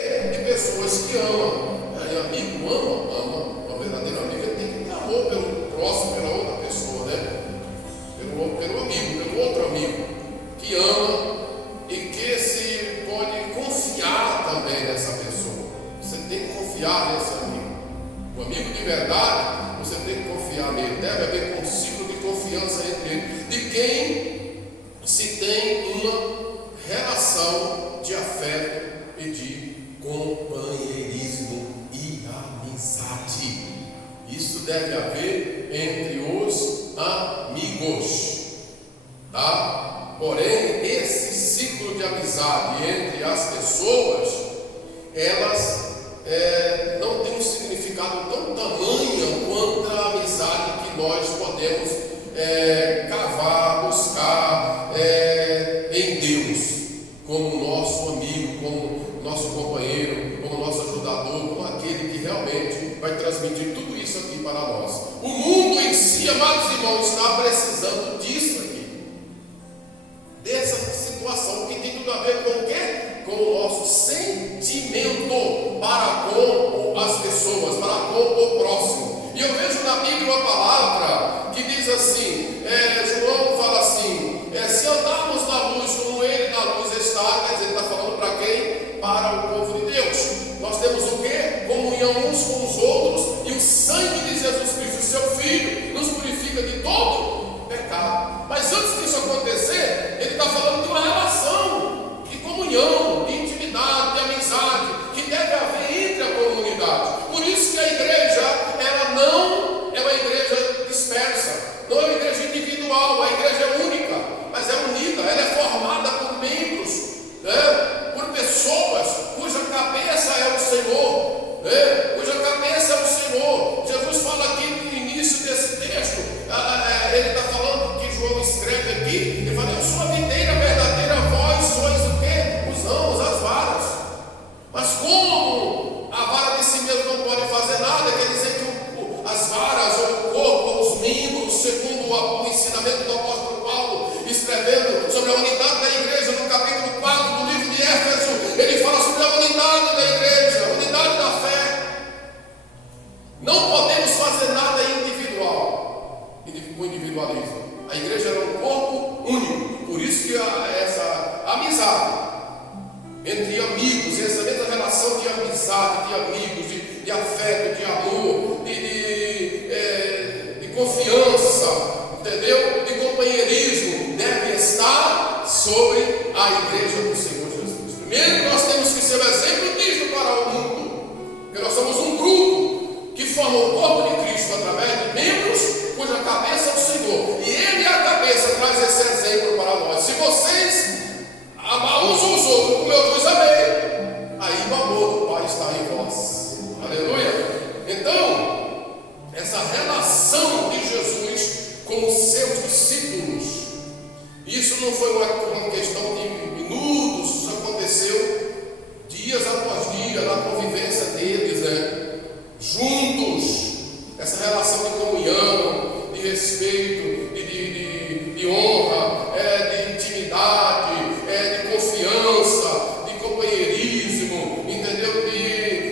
de pessoas que amam. E amigo ama. Uma verdadeira amiga tem que ter amor pelo próximo, pela outra pessoa, né? Pelo amigo, pelo outro amigo, que ama e que se pode confiar também nessa pessoa. Você tem que confiar nesse amigo. O amigo de verdade, você tem que confiar nele. Deve haver um ciclo de confiança entre ele, de quem se tem uma relação de afeto e de companheirismo e amizade. Isso deve haver entre os amigos, tá? Porém, esse ciclo de amizade entre as pessoas, elas não tem um significado tão tamanho quanto a amizade que nós podemos cavar, buscar em Deus, como nosso amigo, como nosso companheiro, como nosso ajudador, como aquele que realmente vai transmitir tudo isso aqui para nós. O mundo em si, amados irmãos, está precisando disso aqui, dessa situação que tem tudo a ver com o quê? Com o nosso sentimento para com as pessoas, para com o próximo. E eu vejo na Bíblia uma palavra que diz assim, João fala assim, se andarmos na luz como ele na luz está, quer dizer, ele está falando para quem? Para o povo de Deus. Nós temos o quê? Comunhão uns com os outros, e o sangue de Jesus Cristo, seu Filho, nos purifica de todo pecado. Mas antes disso acontecer, ele está falando de uma relação de comunhão, de intimidade, de amizade, que deve haver entre a comunidade. Por isso que a igreja, ela não é uma igreja dispersa, não é uma igreja individual, a igreja é única, mas é unida, ela é formada por membros, né? Por pessoas cuja cabeça é o Senhor, né? Cuja cabeça é o Senhor. Jesus fala aqui no início desse texto, ele está falando que João escreve aqui, ele fala, eu sou a videira verdadeira, vós sois o quê? Os ramos, as varas. Mas como a vara de si mesmo não pode fazer nada, quer dizer que as varas, ou o corpo, ou os membros, segundo o ensinamento do apóstolo Paulo, escrevendo sobre a unidade da igreja, no capítulo 4 do livro de Éfeso, ele fala sobre a unidade da igreja, a unidade da fé. Não podemos fazer nada individual, com individualismo. A igreja é um corpo único, por isso que essa amizade entre amigos, essa mesma relação de amizade, de amigos, de afeto, de amor, de confiança, entendeu? De companheirismo, deve estar sobre a igreja do Senhor Jesus. Primeiro, nós temos que ser o exemplo disso para o mundo, porque nós somos um grupo que forma o corpo de Cristo através de membros cuja cabeça é o Senhor, e Ele é a cabeça, traz esse exemplo para nós. Se vocês amar uns aos outros como eu vos amei, aí o amor do Pai está em vós. Aleluia! Então, essa relação de Jesus com os seus discípulos, isso não foi uma questão de minutos, isso aconteceu dias após dia, na convivência deles, né? Juntos, essa relação de comunhão, de respeito, de honra, de intimidade, de confiança, de companheirismo, entendeu? De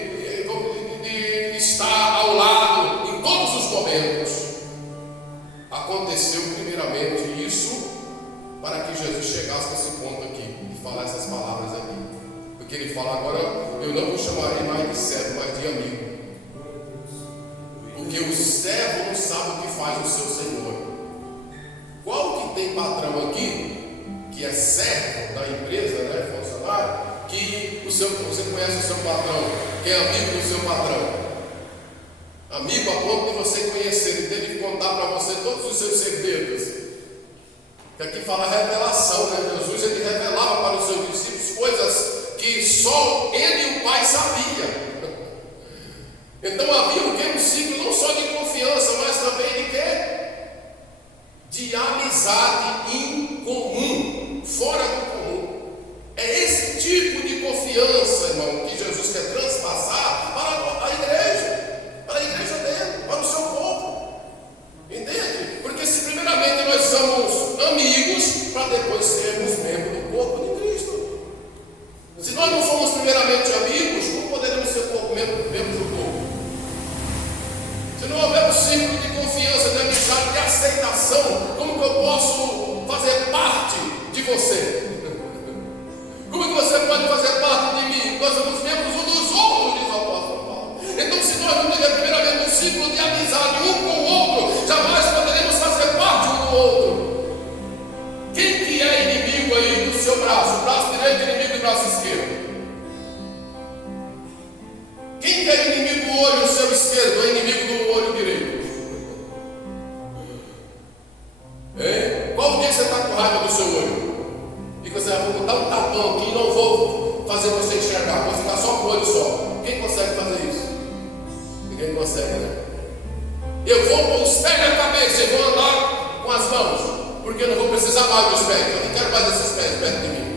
estar ao lado em todos os momentos. Aconteceu primeiramente isso para que Jesus chegasse nesse ponto aqui e falar essas palavras aqui, porque ele fala agora, eu não vos chamarei mais de servo, mas de amigo, porque o servo não sabe o que faz o seu senhor. Qual que tem patrão aqui, que é servo da empresa, né, funcionário, que você conhece o seu patrão, que é amigo do seu patrão, amigo a ponto de você conhecer e dele contar para você todos os seus segredos. Que aqui fala revelação, né? Jesus, ele revelava para os seus discípulos coisas que só ele e o Pai sabiam. Então havia o que? Um ciclo não só de confiança, mas também de quê? De amizade em comum, fora do comum. É esse tipo de confiança, irmão, que Jesus quer transpassar para a igreja dele, para o seu povo. Entende? Porque se primeiramente nós somos amigos, para depois sermos membros do corpo de Cristo. Se nós não somos primeiramente amigos, Quem que é inimigo do olho seu esquerdo é inimigo do olho direito? Qual dia que você está com raiva do seu olho? E que você vai dar um tapão aqui e não vou fazer você enxergar, vou ficar só com o olho só. Quem consegue fazer isso? Ninguém consegue, né? Eu vou pôr os pés na cabeça, eu vou andar com as mãos, porque eu não vou precisar mais dos pés, eu não quero mais esses pés perto de mim.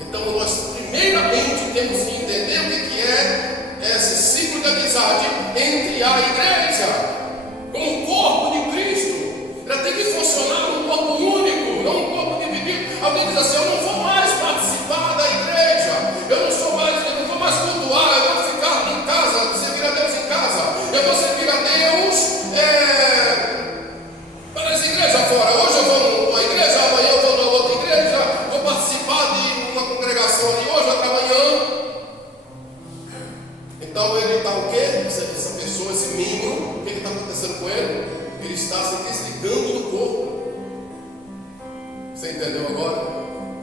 Então nós primeiramente temos que entender o que é esse ciclo de amizade entre a igreja como corpo de Cristo. Ela tem que funcionar num corpo único, não um corpo dividido. Alguém diz assim: eu não vou mais participar da igreja, eu não vou mais cultuar, eu vou ficar em casa, servir a Deus em casa, eu vou servir a Deus para as igrejas fora. Hoje eu vou numa igreja, amanhã eu vou numa outra igreja, vou participar de uma congregação ali hoje, outra amanhã. Então ele está o quê? Essa pessoa, esse membro, o que está acontecendo com ele? Ele está se desligando do corpo. Você entendeu agora?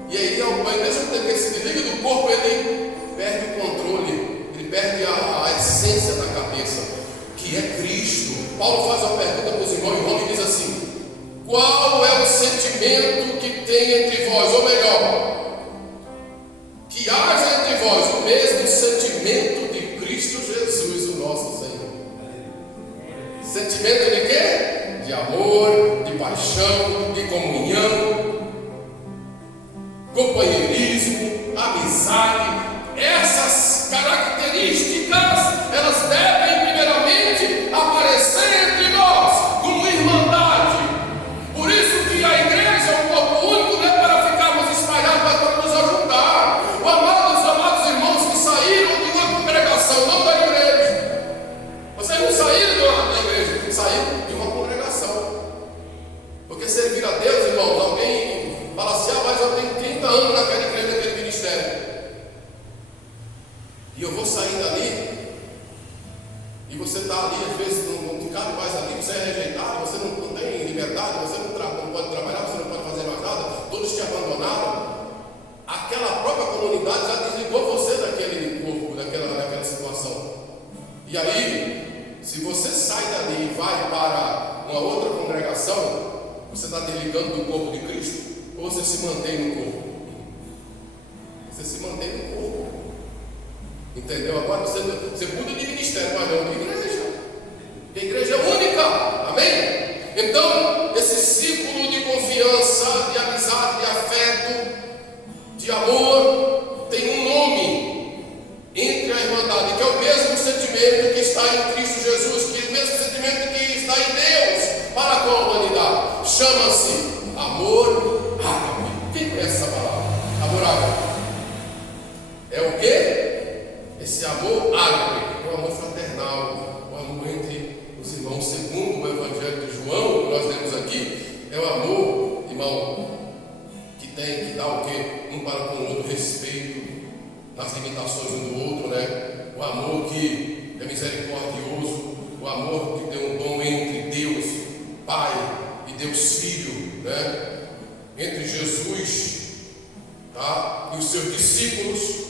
E aí, ao mesmo tempo que ele se desliga do corpo, ele perde o controle, ele perde a essência da cabeça, que é Cristo. Paulo faz uma pergunta para os irmãos em Roma e diz assim: qual é o sentimento que tem entre vós? Ou melhor, que haja entre vós o mesmo sentimento de Cristo Jesus, o nosso Senhor. Sentimento de quê? De amor, de paixão, de comunhão, companheirismo, amizade. Essas características, elas devem primeiramente aparecer entre nós como irmandade. Por isso que a igreja é um corpo único, não é para ficarmos espalhados, mas para nos ajudar. Os amados irmãos que saíram de uma congregação, não da igreja. Vocês não saíram da igreja, saíram de uma congregação. Porque servir a Deus, irmãos, alguém fala assim: mas eu tenho 30 anos naquela igreja, naquele ministério, e eu vou sair dali, e você está ali, às vezes não cabe mais ali, você é rejeitado, você não tem liberdade, você não pode trabalhar, você não pode fazer mais nada, todos te abandonaram. Aquela própria comunidade já desligou você daquele corpo, daquela situação. E aí, se você sai dali e vai para uma outra congregação, você está desligando do corpo de Cristo, ou você se mantém no corpo? Você se mantém no corpo. Entendeu? Agora você muda de ministério, mas não de igreja. Porque a igreja é única. Amém? Então, esse ciclo de confiança, de amizade, de afeto, de amor, tem um nome entre a irmandade, que é o mesmo sentimento que está em Cristo Jesus, que é o mesmo sentimento que está em Deus para com a humanidade. Chama-se amor ágape. Quem conhece essa palavra? Amor ágape. É o quê? Esse amor ágape, o amor fraternal, o amor entre os irmãos, segundo o Evangelho de João, que nós temos aqui, é o amor, irmão, que tem que dar o quê? Um para com o outro, respeito nas limitações um do outro, né? O amor que é misericordioso, o amor que tem um dom entre Deus Pai e Deus Filho, né? Entre Jesus, tá? E os seus discípulos.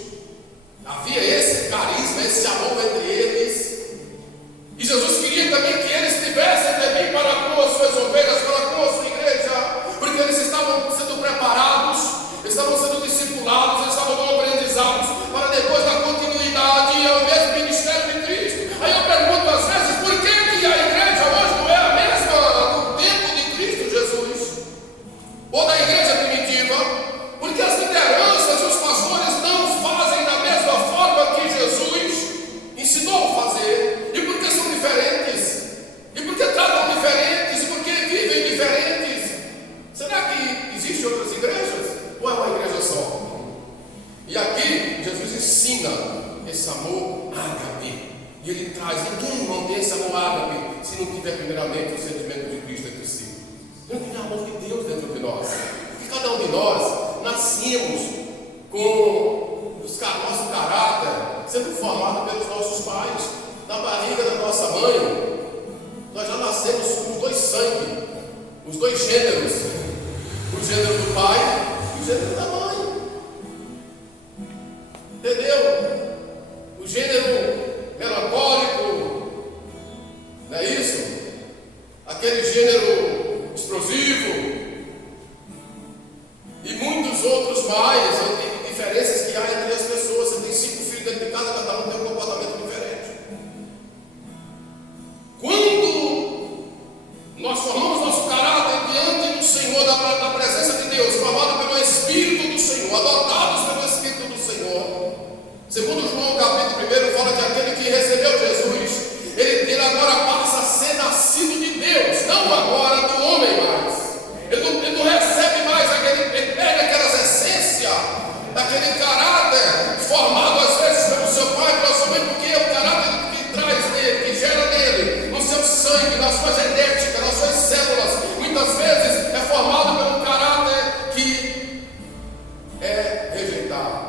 Havia esse carisma, esse amor entre eles. E Jesus queria também que eles tivessem também para com as suas ovelhas, para com a sua igreja, porque eles estavam sendo preparados, estavam sendo discipulados, estavam aprendizados para depois da continuidade ao mesmo ministério de Cristo. Aí eu pergunto às vezes: por que a igreja hoje não é a mesma do tempo de Cristo Jesus? Ou da igreja primitiva? Porque as lideranças e os pastores não fazem da mesma forma que Jesus ensinou a fazer. E porque são diferentes? E porque tratam diferentes? E porque vivem diferentes? Será que existem outras igrejas? Ou é uma igreja só? E aqui Jesus ensina esse amor ágape. E ele traz: ninguém, irmão, tem esse amor ágape se não tiver primeiramente o sentimento de Cristo entre si. Não tiver amor de Deus dentro de nós. Porque cada um de nós nascemos com o nosso caráter sendo formado pelos nossos pais. Na barriga da nossa mãe, nós já nascemos com os dois sangues, os dois gêneros, o gênero do pai e o gênero da mãe. Entendeu? Segundo João capítulo 1 fala que aquele que recebeu Jesus, ele agora passa a ser nascido de Deus, não agora do homem mais. Ele não recebe mais ele pega aquelas essências, daquele caráter formado às vezes pelo seu pai, pela sua mãe, porque é o caráter que traz nele, que gera nele, no seu sangue, na sua genética, nas suas células. Muitas vezes é formado pelo caráter que é rejeitado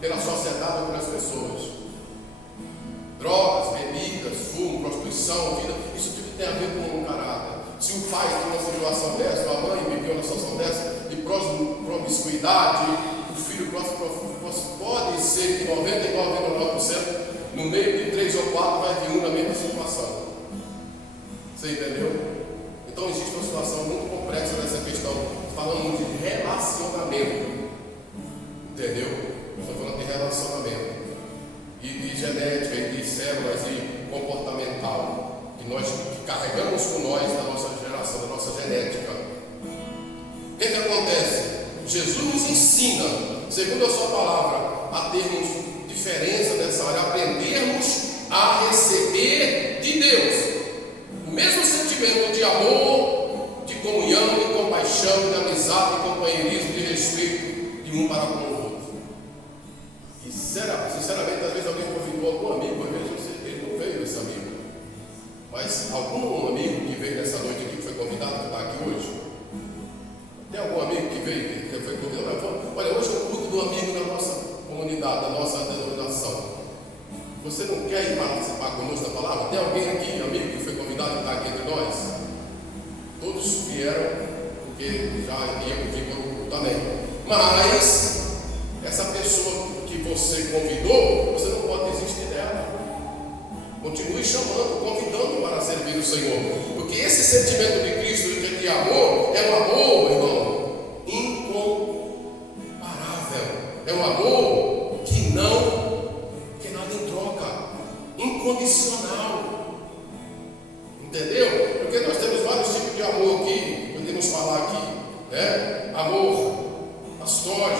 pela sociedade ou pelas pessoas. Drogas, bebidas, fumo, prostituição, vida, isso tudo tem a ver com o caráter. Se o pai tem uma situação dessa, a mãe viveu uma situação dessa, de promiscuidade, o filho pode ser que 99,9% no meio de 3 ou 4 vai vir um na mesma situação. Você entendeu? Então existe uma situação muito complexa nessa questão, falando de relacionamento. Entendeu? Estou falando de relacionamento. E de genética, e de células, e comportamental, que nós carregamos com nós da nossa geração, da nossa genética. O que acontece? Jesus nos ensina, segundo a sua palavra, a termos diferença nessa área, aprendermos a receber de Deus o mesmo sentimento de amor, de comunhão, de compaixão, de amizade, de companheirismo, de respeito, de um para com o outro. E sinceramente, às vezes alguém convidou algum amigo, às vezes ele não veio esse amigo, mas algum amigo que veio nessa noite aqui, que foi convidado, que está aqui hoje, tem algum amigo que veio, que foi convidado? Olha, hoje eu cuido do amigo da nossa comunidade, da nossa denominação. Você não quer ir participar conosco da palavra? Tem alguém aqui, amigo, que foi convidado, que está aqui entre nós? Todos vieram, porque já iam vir também. Mas essa pessoa que você convidou, você não pode desistir dela. Continue chamando, convidando para servir o Senhor, porque esse sentimento de Cristo, de amor, é um amor, irmão, incomparável. É um amor que nada em troca, incondicional. Entendeu? Porque nós temos vários tipos de amor aqui, podemos falar aqui, né? Amor pastório,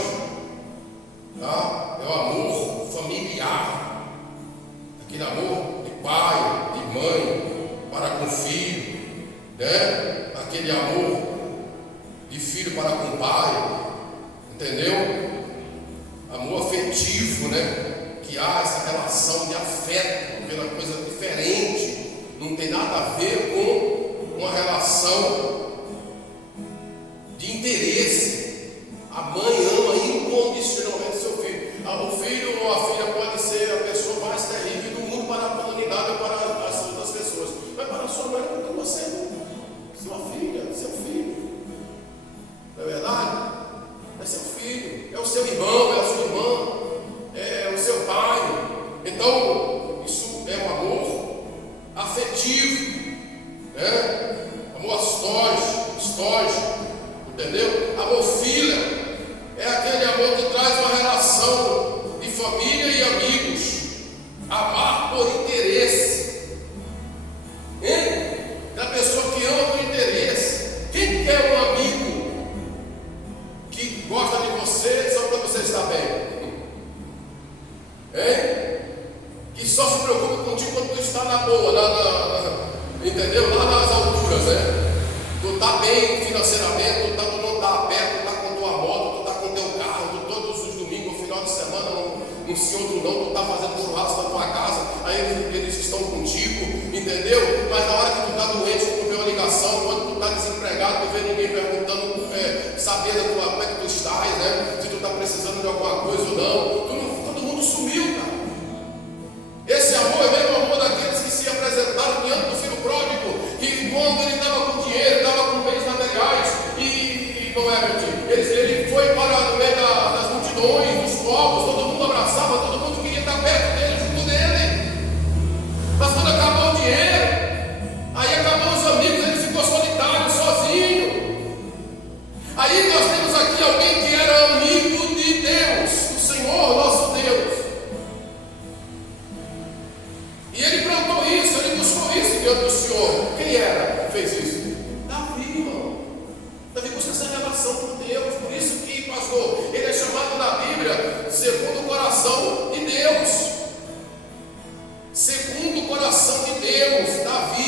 tá? É o amor familiar, aquele amor de pai, de mãe para com filho, né? Aquele amor de filho para com pai, entendeu? Amor afetivo, né? Que há essa relação de afeto, pela coisa diferente, não tem nada a ver com uma relação de interesse. A mãe ama incondicionalmente seu filho. O filho ou a filha pode ser a pessoa mais terrível do mundo para a comunidade ou para as outras pessoas, mas para a sua mãe, porque você é sua filha, seu filho. Não é verdade? É seu filho, é o seu irmão, é a sua irmã, é o seu pai. Então, isso é um amor afetivo, né? Amor estógico, entendeu? Amor filha é aquele amor que traz uma relação de família e amigos. Amar por interesse, hein? Da pessoa que ama por interesse. Quem quer um amigo que gosta de você só para você estar bem? Hein? Que só se preocupa contigo quando tu está na boa, entendeu? Lá nas alturas, né? Tu está bem financeiramente, tu não está a pé, tu está com tua moto, tu está com teu carro, tu todos os domingos, final de semana, um sim, outro não, tu está fazendo churrasco na tua casa, aí eles estão contigo, entendeu? Mas na hora que tu está doente, tu vê uma ligação, quando tu está desempregado, tu vê ninguém perguntando, saber da tua, como é que tu estás, né? Se tu está precisando de alguma coisa ou não, todo mundo sumiu, cara. Esse amor é mesmo o amor daqueles que se apresentaram diante do filho pródigo, que quando ele estava com dinheiro, estava com bens materiais, e não é, meu tio, ele foi para no meio das multidões, dos povos, todo mundo abraçava, todo mundo queria estar perto dele, junto dele. Mas quando acabou o dinheiro, aí acabou os amigos, ele ficou solitário, sozinho. Aí nós temos aqui alguém que era amigo de Deus, o Senhor nosso Deus. E ele plantou isso, ele buscou isso diante do Senhor. Quem era que fez isso? Davi, irmão. Davi busca essa relação com Deus. Por isso que, pastor, ele é chamado na Bíblia segundo o coração segundo o coração de Deus. Davi